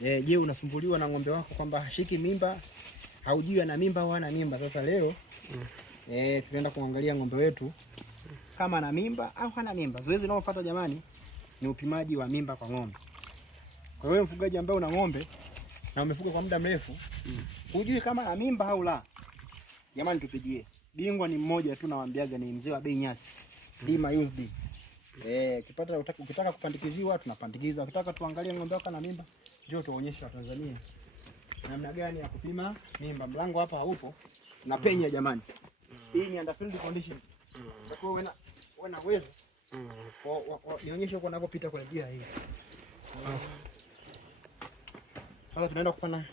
Je, unasumbuliwa na ng'ombe wako kwamba hashiki mimba, haujui ana mimba au hana mimba? Sasa leo tunaenda kuangalia ng'ombe wetu kama ana mimba au hana mimba. Zoezi linalofuata jamani ni upimaji wa mimba kwa ng'ombe. Kwa hiyo mfugaji ambaye una ng'ombe na umefuga kwa muda mrefu, hujui kama ana mimba au la, jamani tupigie. Bingwa ni mmoja tu, nawaambiaga ni mzee wa bei nyasi. Lima USD. Ukitaka kupandikiziwa tunapandikiza. Ukitaka tuangalie ng'ombe wako na mimba, njoo tuonyeshe Watanzania namna gani ya kupima mimba. Mlango hapa haupo. Tunapenya jamani. Hii ni underfield condition. Kwa hiyo wana uwezo. Nionyeshe uko unakopita kwa njia hii. Sasa tunaenda kufanya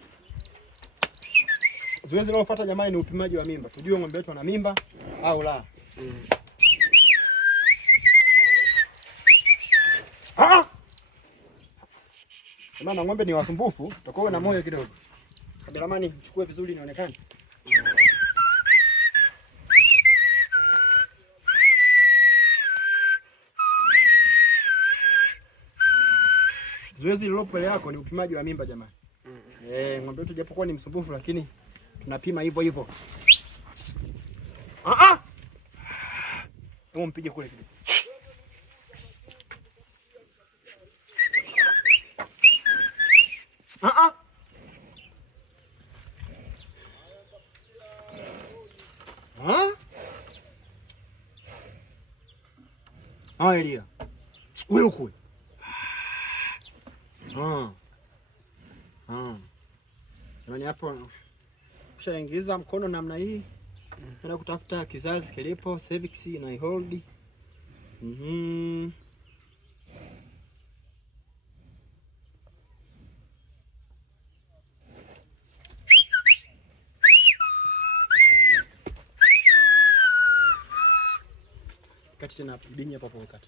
zoezi linalofuata jamani ni upimaji wa mimba. Tujue ng'ombe wetu ana mimba au la. Maana ng'ombe ni wasumbufu, utakuwa na moyo kidogo. Kameramani chukue vizuri inaonekana. Zoezi lilopo mbele yako ni upimaji wa mimba jamani. Ng'ombe wetu japokuwa ni msumbufu lakini tunapima hivyo hivyo. Hebu mpige kule kidogo. Elia. Wewe uko. Jamani hapo ukishaingiza mkono namna hii, unaenda kutafuta kizazi kilipo, cervix na hold. Kati tena binya hapo hapo kati.